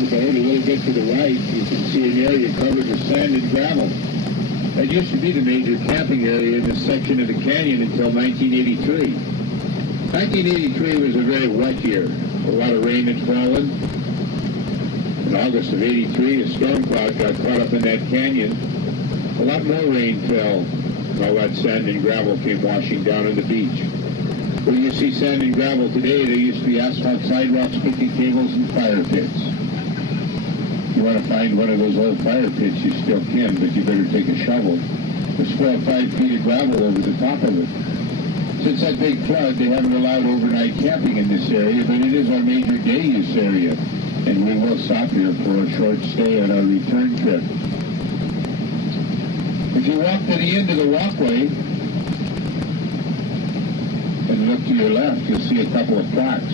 the boat, a little bit to the right, you can see an area covered with sand and gravel. That used to be the major camping area in this section of the canyon until 1983. 1983 was a very wet year. A lot of rain had fallen. In August of 83, a storm cloud got caught up in that canyon. A lot more rain fell. All that sand and gravel came washing down on the beach. Where you see sand and gravel today, there used to be asphalt sidewalks, picnic tables, and fire pits. If you want to find one of those old fire pits, you still can, but you better take a shovel. There's 4 or 5 feet of gravel over the top of it. Since that big flood, they haven't allowed overnight camping in this area, but it is our major day use area, and we will stop here for a short stay on our return trip. If you walk to the end of the walkway and look to your left, you'll see a couple of plaques.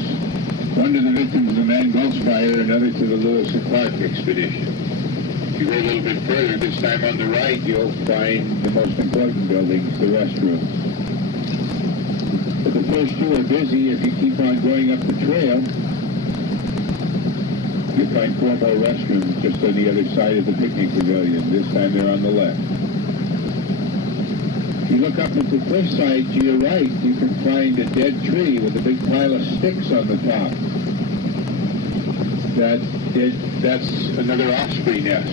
One to the victims of the Man Gulch Fire, another to the Lewis and Clark expedition. If you go a little bit further, this time on the right, you'll find the most important buildings, the restrooms. But the first two are busy. If you keep on going up the trail, you'll find 4 more restrooms just on the other side of the picnic pavilion. This time they're on the left. If you look up at the cliffside to your right, you can find a dead tree with a big pile of sticks on the top. That's another osprey nest.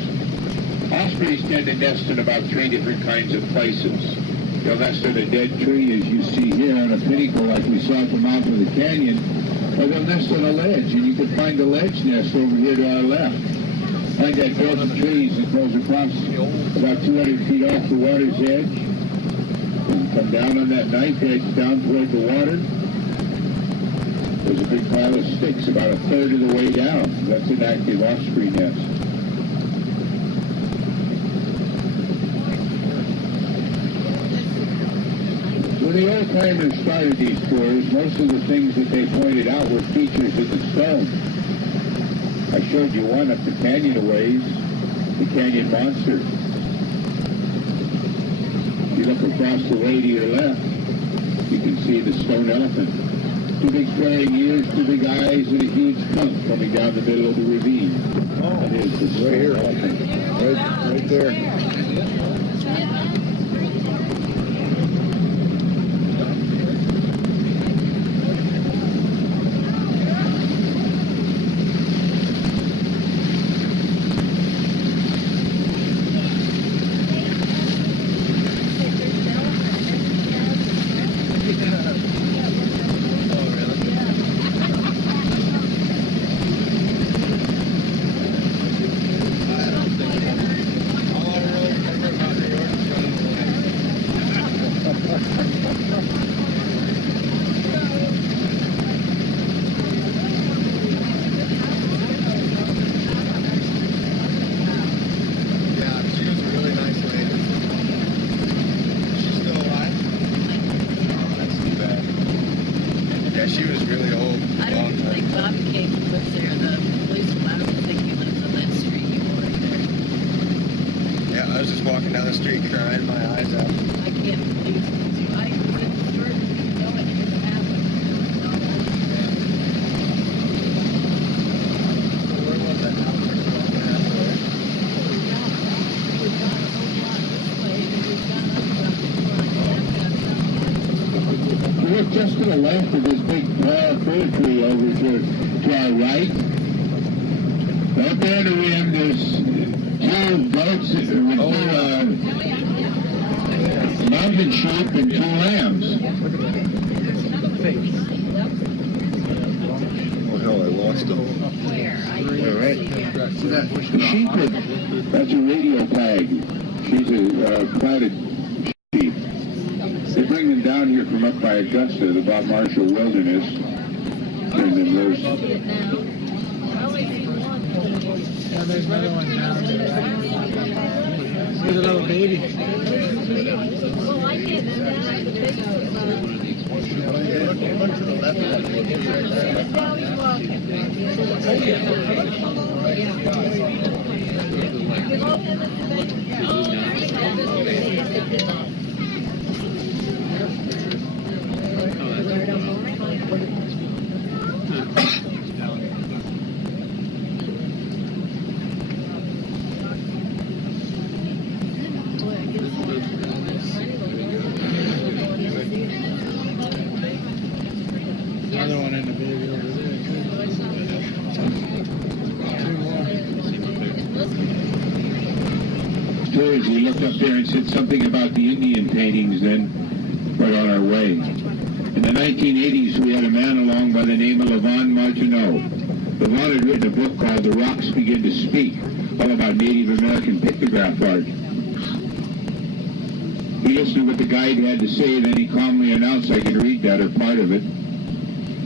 Ospreys tend to nest in about 3 different kinds of places. They'll nest in a dead tree, as you see here, on a pinnacle like we saw at the mouth of the canyon, or they'll nest on a ledge, and you can find a ledge nest over here to our left. Find that belt of trees that goes across about 200 feet off the water's edge. And come down on that knife edge down toward the water. There's a big pile of sticks about a third of the way down. That's an active osprey nest. When the old-timers started these tours, most of the things that they pointed out were features of the stone. I showed you one up the canyon a ways, the canyon monster. If you look across the way to your left, you can see the stone elephant. 2 big flaring ears, 2 big eyes, and a huge trunk coming down the middle of the ravine. Oh, that is the stone here. elephant. Right there. She was really old. I don't think Bobby came and lived there. The police, I don't think he lives on that street anymore either. Yeah, I was just walking down the street crying my eyes out. I can't believe it. I didn't start knowing it was happening. So where was that house? We've gone a whole lot this way, and we've gone up Look just to the left of this big tall fir tree over to our right. Up there on the rim, there's 2 goats with 2 mountain sheep and 2 lambs. Oh hell, I lost them. All right. The sheep, that's a radio flag. She's a clouded sheep. They bring them down here from up by Augusta, the Bob Marshall Wilderness. Bring them loose. Yeah, there's another one down there. There's a little baby. Well, I can't do that. Look to the left. up there and said something about the Indian paintings, then we're on our way. In the 1980s, we had a man along by the name of Levon Martineau. Levon had written a book called The Rocks Begin to Speak, all about Native American pictograph art. He listened to what the guide had to say, then he calmly announced, I can read that or part of it.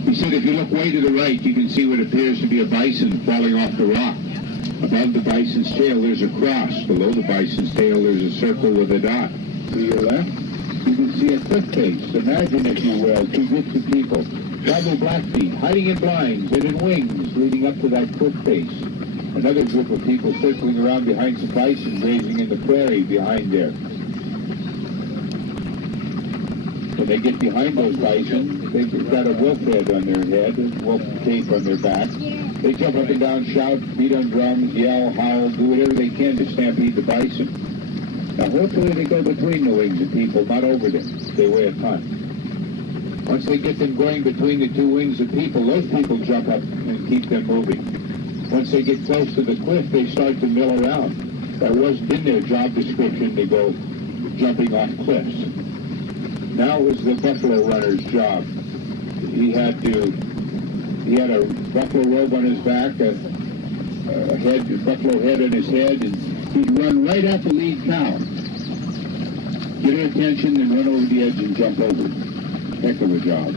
He said, if you look way to the right, you can see what appears to be a bison falling off the rock. Above the bison's tail, there's a cross. Below the bison's tail, there's a circle with a dot. To your left, you can see a cliff face. Imagine, if you will, two groups of people, probably Blackfeet, hiding in blinds and in wings leading up to that cliff face. Another group of people circling around behind some bison grazing in the prairie behind there. When they get behind those bison, they've got a wolf head on their head, a wolf cape on their back. They jump up and down, shout, beat on drums, yell, howl, do whatever they can to stampede the bison. Now, hopefully they go between the wings of people, not over them. They weigh a ton. Once they get them going between the two wings of people, those people jump up and keep them moving. Once they get close to the cliff, they start to mill around. That wasn't in their job description to go jumping off cliffs. Now it was the buffalo runner's job. He had a buffalo robe on his back, a buffalo head on his head, and he'd run right at the lead cow. Get her attention, then run over the edge and jump over. Heck of a job.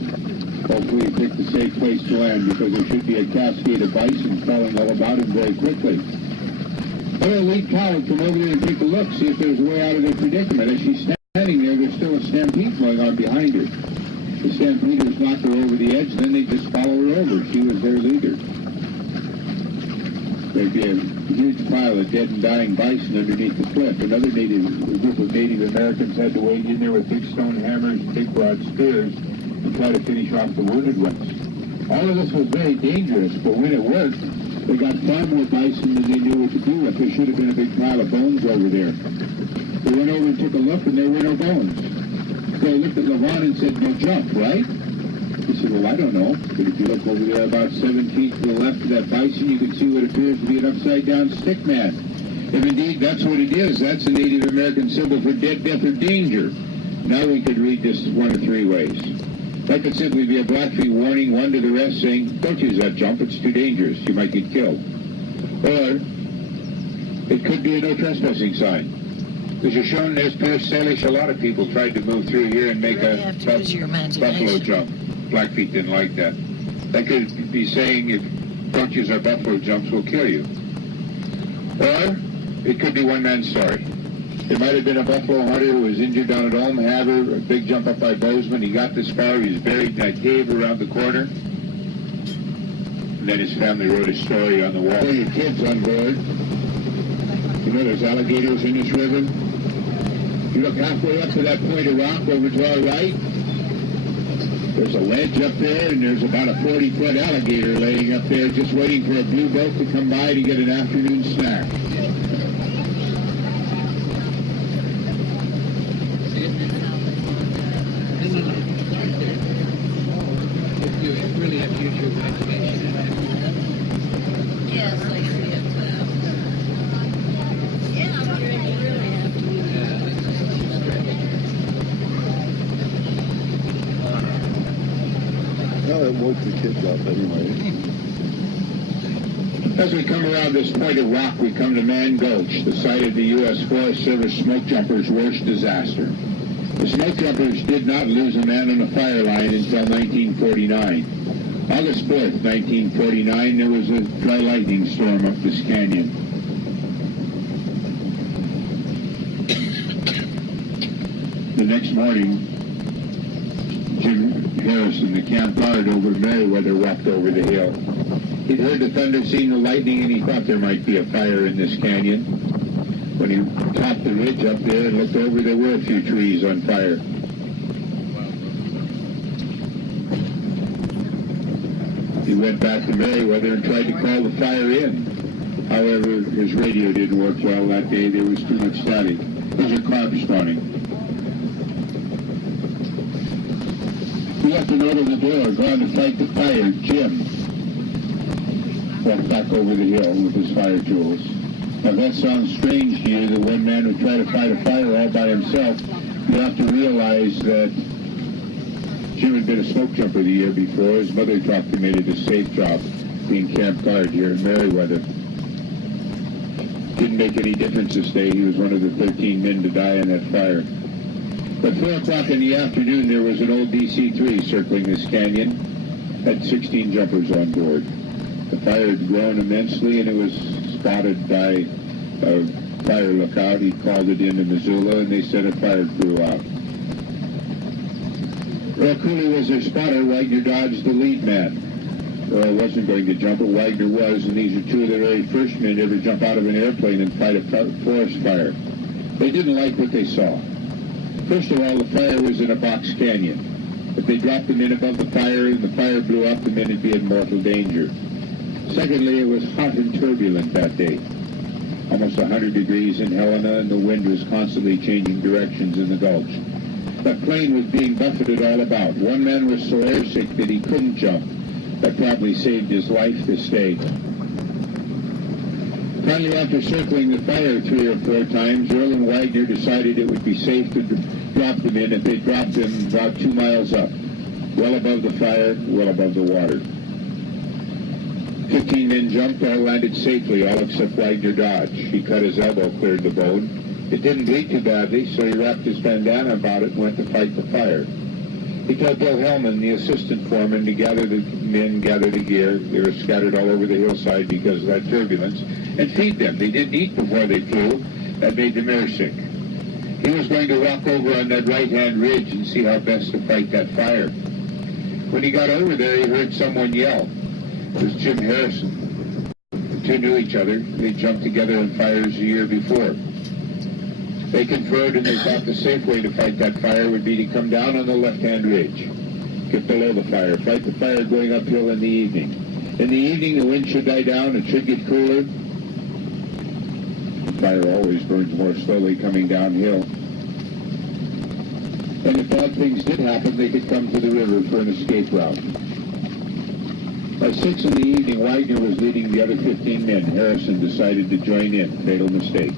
Hopefully he picked a safe place to land, because there should be a cascade of bison falling all about him very quickly. Well, the lead cow would come over there and take a look, see if there's a way out of their predicament. As she's standing there, there's still a stampede going on behind her. The stampeders knocked her over the edge, then they just follow her over. She was their leader. There'd be a huge pile of dead and dying bison underneath the cliff. Another group of Native Americans had to wade in there with big stone hammers and big broad spears and try to finish off the wounded ones. All of this was very dangerous, but when it worked, they got far more bison than they knew what to do with. There should have been a big pile of bones over there. They went over and took a look, and there were no bones. They looked at Levon and said, no jump, right? He said, well, I don't know. But if you look over there about 7 feet to the left of that bison, you can see what appears to be an upside-down stick mat. If indeed that's what it is, that's a Native American symbol for dead, death, or danger. Now we could read this one of three ways. That could simply be a Blackfeet warning, one to the rest, saying, don't use that jump, it's too dangerous, you might get killed. Or it could be a no trespassing sign. As you're shown, there's Pierce Salish. A lot of people tried to move through here and make a buffalo jump. Blackfeet didn't like that. That could be saying, if don't use our buffalo jumps, we'll kill you. Or it could be one man's story. It might have been a buffalo hunter who was injured down at Olm Haver, a big jump up by Bozeman. He got this far, he was buried in that cave around the corner. And then his family wrote his story on the wall. Put your kids on board. You know there's alligators in this river? You look halfway up to that point of rock over to our right, there's a ledge up there, and there's about a 40-foot alligator laying up there just waiting for a blue boat to come by to get an afternoon snack. You really have to use your imagination. Yes, I see it. Yeah, you really have to. Well, it woke the kids up anyway. As we come around this point of rock, we come to Man Gulch, the site of the U.S. Forest Service smoke jumpers' worst disaster. The smoke jumpers did not lose a man on a fire line until 1949. August 4th, 1949, there was a dry lightning storm up this canyon. The next morning, Jim Harrison, the camp guard over Meriwether, walked over the hill. He'd heard the thunder, seen the lightning, and he thought there might be a fire in this canyon. When he topped the ridge up there and looked over, there were a few trees on fire. He went back to Meriwether and tried to call the fire in. However, his radio didn't work well that day. There was too much static. Those are carbs spawning. He left a note on the door, gone to fight the fire, Jim. Walked back over the hill with his fire tools. Now that sounds strange to you, that one man would try to fight a fire all by himself. You have to realize that Jim had been a smoke jumper the year before. His mother thought he made it a safe job being camp guard here in Meriwether. Didn't make any difference this day. He was one of the 13 men to die in that fire. But 4 o'clock in the afternoon, there was an old DC-3 circling this canyon. Had 16 jumpers on board. The fire had grown immensely, and it was spotted by a fire lookout. He called it into Missoula, and they said a fire grew out. Earl Cooley was their spotter. Wagner Dodge, the lead man. Earl wasn't going to jump, but Wagner was, and these are two of the very first men to ever jump out of an airplane and fight a forest fire. They didn't like what they saw. First of all, the fire was in a box canyon. If they dropped the men above the fire and the fire blew up, the men would be in mortal danger. Secondly, it was hot and turbulent that day. Almost 100 degrees in Helena, and the wind was constantly changing directions in the gulch. That plane was being buffeted all about. One man was so airsick that he couldn't jump. That probably saved his life this day. Finally, after circling the fire 3 or 4 times, Earl and Wagner decided it would be safe to drop them in if they dropped them about 2 miles up, well above the fire, well above the water. 15 men jumped, all landed safely, all except Wagner Dodge. He cut his elbow, cleared the bone. It didn't bleed too badly, so he wrapped his bandana about it and went to fight the fire. He told Bill Hellman, the assistant foreman, to gather the men, gather the gear. They were scattered all over the hillside because of that turbulence, and feed them. They didn't eat before they flew. That made them airsick. He was going to walk over on that right-hand ridge and see how best to fight that fire. When he got over there, he heard someone yell. It was Jim Harrison. The two knew each other. They jumped together in fires the year before. They conferred, and they thought the safe way to fight that fire would be to come down on the left-hand ridge, get below the fire, fight the fire going uphill in the evening. In the evening, the wind should die down, it should get cooler. The fire always burns more slowly coming downhill. And if bad things did happen, they could come to the river for an escape route. By 6 in the evening, Wagner was leading the other 15 men. Harrison decided to join in. Fatal mistake.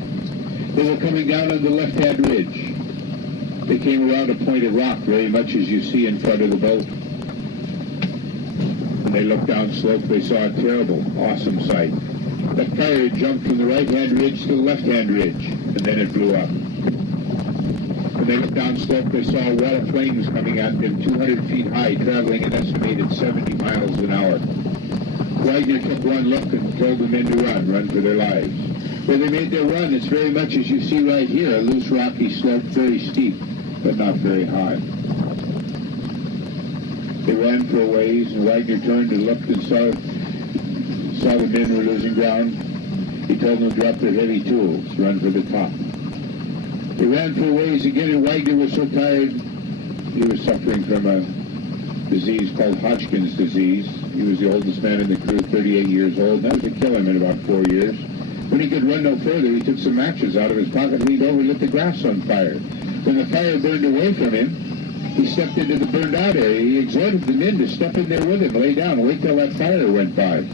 They were coming down on the left-hand ridge. They came around a point of rock, very much as you see in front of the boat. When they looked down slope, they saw a terrible, awesome sight. That fire had jumped from the right-hand ridge to the left-hand ridge, and then it blew up. When they looked down slope, they saw a wall of flames coming at them 200 feet high, traveling an estimated 70 miles an hour. Wagner took one look and told the men to run for their lives. When they made their run, it's very much as you see right here, a loose rocky slope, very steep, but not very high. They ran for a ways, and Wagner turned and looked and saw the men were losing ground. He told them to drop their heavy tools, run for the top. They ran for a ways again, and Wagner was so tired, he was suffering from a disease called Hodgkin's disease. He was the oldest man in the crew, 38 years old. That was to kill him in about 4 years. When he could run no further, he took some matches out of his pocket, leaned over, and lit the grass on fire. When the fire burned away from him, he stepped into the burned out area. He exhorted the men to step in there with him, lay down, and wait till that fire went by.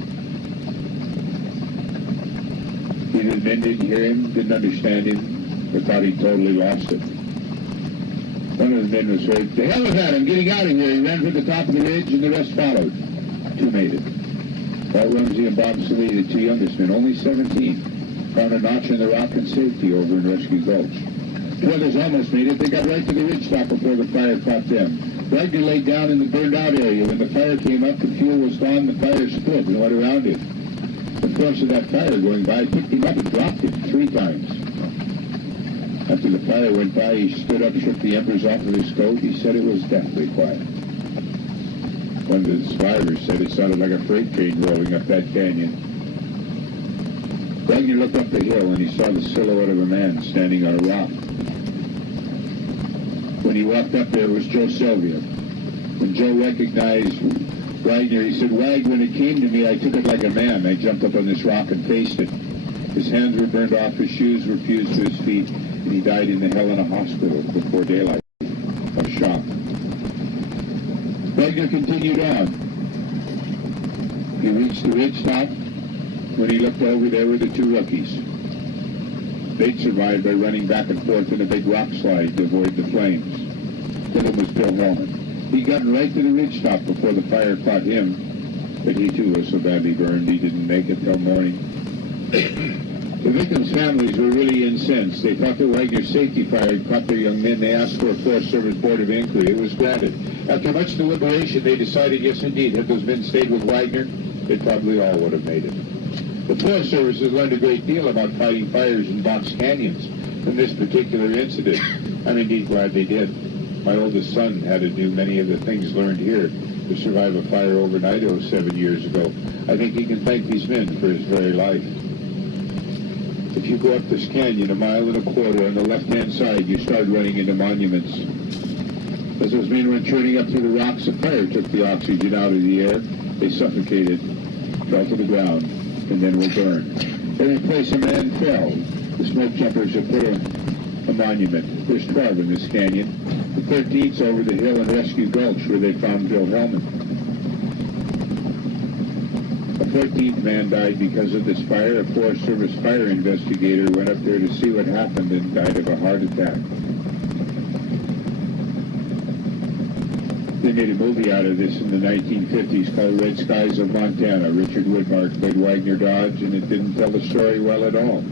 Either the men didn't hear him, didn't understand him, or thought he totally lost it. One of the men was heard, "To hell with that, I'm getting out of here." He ran for the top of the ridge, and the rest followed. 2 made it. Walt Rumsey and Bob Salee, the 2 youngest men, only 17, found a notch in the rock in safety over in Rescue Gulch. 2 others almost made it. They got right to the ridge top before the fire caught them. Wagner laid down in the burned out area. When the fire came up, the fuel was gone, the fire split and went around him. The force of that fire going by picked him up and dropped him 3 times. After the fire went by, he stood up, shook the embers off of his coat. He said it was deathly quiet. One of the survivors said it sounded like a freight train rolling up that canyon. Wagner looked up the hill and he saw the silhouette of a man standing on a rock. When he walked up there, it was Joe Sylvia. When Joe recognized Wagner, he said, "Wag, when it came to me, I took it like a man. I jumped up on this rock and faced it." His hands were burned off, his shoes were fused to his feet, and he died in the Helena hospital before daylight of shock. Wagner continued on. He reached the ridge top. When he looked over, there were the 2 rookies. They'd survived by running back and forth in a big rock slide to avoid the flames. One of them was Bill Hellman. He'd gotten right to the ridge top before the fire caught him, but he too was so badly burned he didn't make it till morning. The victims' families were really incensed. They thought that Wagner's safety fire had caught their young men. They asked for a Forest Service Board of Inquiry. It was granted. After much deliberation, they decided, yes, indeed, had those men stayed with Wagner, they probably all would have made it. The Forest Service has learned a great deal about fighting fires in box canyons from this particular incident. I'm indeed glad they did. My oldest son had to do many of the things learned here to survive a fire overnight 7 years ago. I think he can thank these men for his very life. If you go up this canyon 1.25 miles on the left-hand side, you start running into monuments. As those men went churning up through the rocks, the fire took the oxygen out of the air. They suffocated, fell to the ground, and then were burned. Every place a man fell, the smoke jumpers have put a monument. There's 12 in this canyon. The 13th's over the hill in Rescue Gulch where they found Bill Hellman. A 14th man died because of this fire. A Forest Service fire investigator went up there to see what happened and died of a heart attack. They made a movie out of this in the 1950s called Red Skies of Montana. Richard Widmark played Wagner Dodge, and it didn't tell the story well at all.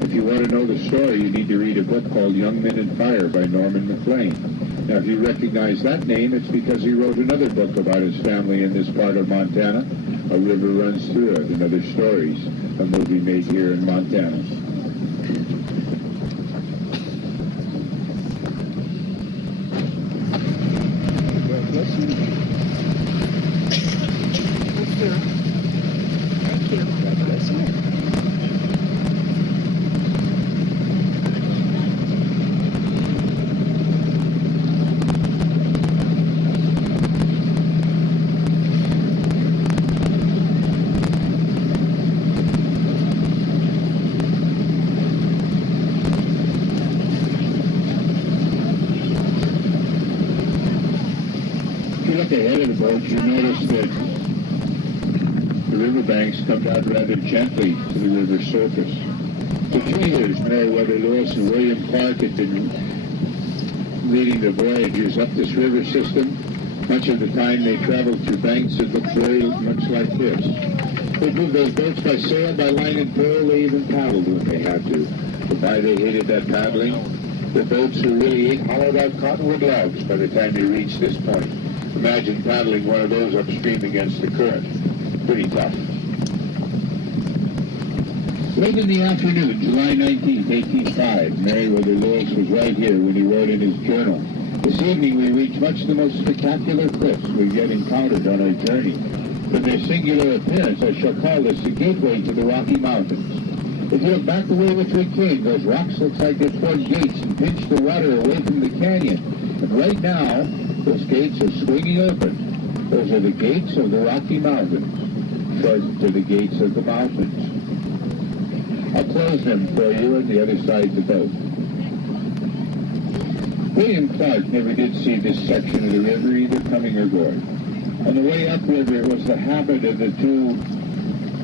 If you want to know the story, you need to read a book called Young Men and Fire by Norman Maclean. Now, if you recognize that name, it's because he wrote another book about his family in this part of Montana. A river runs through it, and other stories. A movie made here in Montana. God bless you. Thank you. God bless you. Ahead of the boat, you notice that the riverbanks come down rather gently to the river surface. For 2 years, Meriwether Lewis and William Clark had been leading the voyagers up this river system. Much of the time they traveled through banks that looked very much like this. They moved those boats by sail, by line and pole. They even paddled when they had to. But why they hated that paddling? The boats were really hollowed out cottonwood logs by the time they reached this point. Imagine paddling one of those upstream against the current. Pretty tough. Late in the afternoon, July 19th, 1805, Meriwether Lewis was right here when he wrote in his journal. This evening we reached much of the most spectacular cliffs we've yet encountered on our journey. From their singular appearance, I shall call this the gateway to the Rocky Mountains. If you look back the way which we came, those rocks look like they poured gates and pinched the water away from the canyon. And right now, those gates are swinging open. Those are the gates of the Rocky Mountains. Short to the gates of the mountains. I'll close them for you on the other side of the boat. William Clark never did see this section of the river, either coming or going. On the way upriver, it was the habit of the two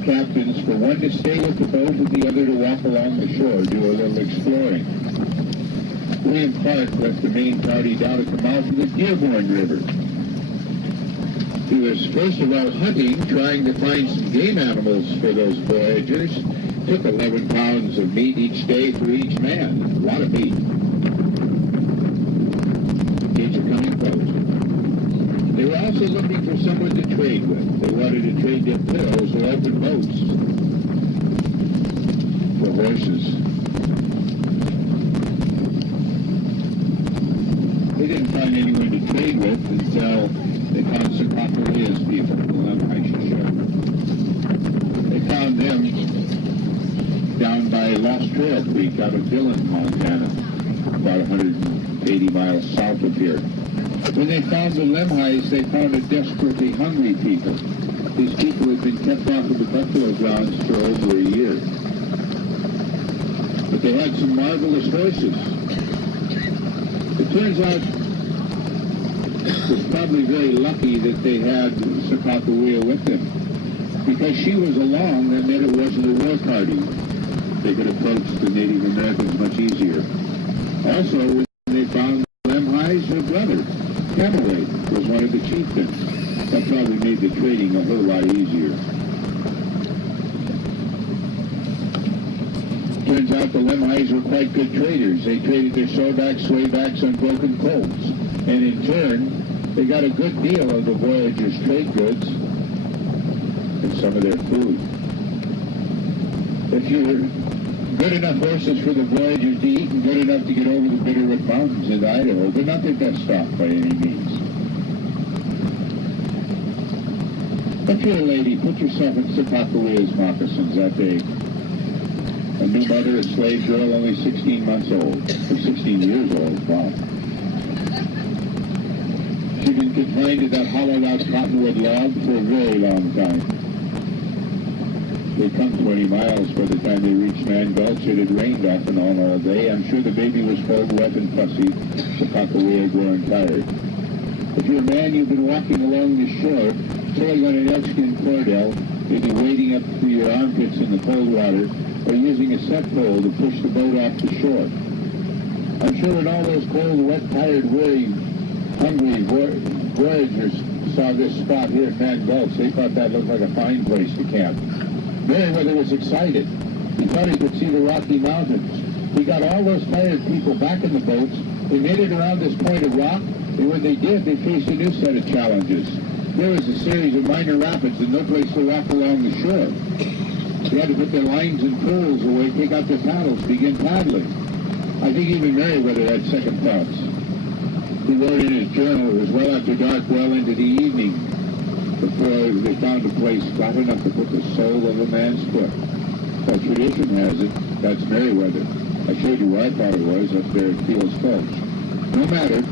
captains for one to stay with the boat and the other to walk along the shore, do a little exploring. William Clark left the main party down at the mouth of the Dearborn River. He was first of all hunting, trying to find some game animals for those voyagers. Took 11 pounds of meat each day for each man. A lot of meat. Gates are coming close. They were also looking for someone to trade with. They wanted to trade their pills or open boats for horses. They didn't find anyone to trade with until they found some Papalia's people, the Lemhi show. They found them down by Lost Trail Creek out of Dillon, Montana, about 180 miles south of here. When they found the Lemhis, they found a desperately hungry people. These people had been kept off of the buffalo grounds for over a year. But they had some marvelous horses. It turns out it was probably very lucky that they had Sakakawea with them. Because she was along, that meant it wasn't a war party. they could approach the Native Americans much easier. Also, when they found Lemhi's, her brother, Camelway, was one of the chieftains. That probably made the trading a whole lot easier. Turns out the Lemhi's were quite good traders. They traded their sawbacks, swaybacks, and broken colts. And in turn, they got a good deal of the voyagers' trade goods and some of their food. If you're good enough horses for the voyagers to eat and good enough to get over the Bitterroot Mountains into Idaho, but not their best stock by any means. If you're a lady, put yourself in Sipakawia's moccasins that day. A new mother, a slave girl, only 16 months old, or 16 years old, wow. She'd been confined to that hollowed-out cottonwood log for a very long time. They'd come 20 miles by the time they reached Man Gulch. It had rained off and on all day. I'm sure the baby was cold, wet, and fussy. Sipakawea growing tired. If you're a man, you've been walking along the shore, pulling on an elkskin cordell, maybe wading up to your armpits in the cold water, or using a set pole to push the boat off the shore. I'm sure when all those cold, wet, tired, weary, hungry voyagers saw this spot here at Man Gulch, they thought that looked like a fine place to camp. Meriwether was excited. He thought he could see the Rocky Mountains. He got all those tired people back in the boats. They made it around this point of rock, and when they did, they faced a new set of challenges. There was a series of minor rapids and no place to walk along the shore. They had to put their lines and poles away, take out their paddles, begin paddling. I think even Meriwether had second thoughts. He wrote in his journal, it was well after dark, well into the evening, before they found a place flat enough to put the sole of a man's foot. Well, tradition has it, that's Meriwether. I showed you where I thought it was, up there at Keel's Gulch. No matter,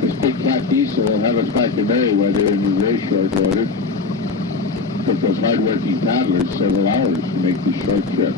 this big cat diesel will have us back to Meriwether in very short order. Took those hard-working paddlers several hours to make this short trip.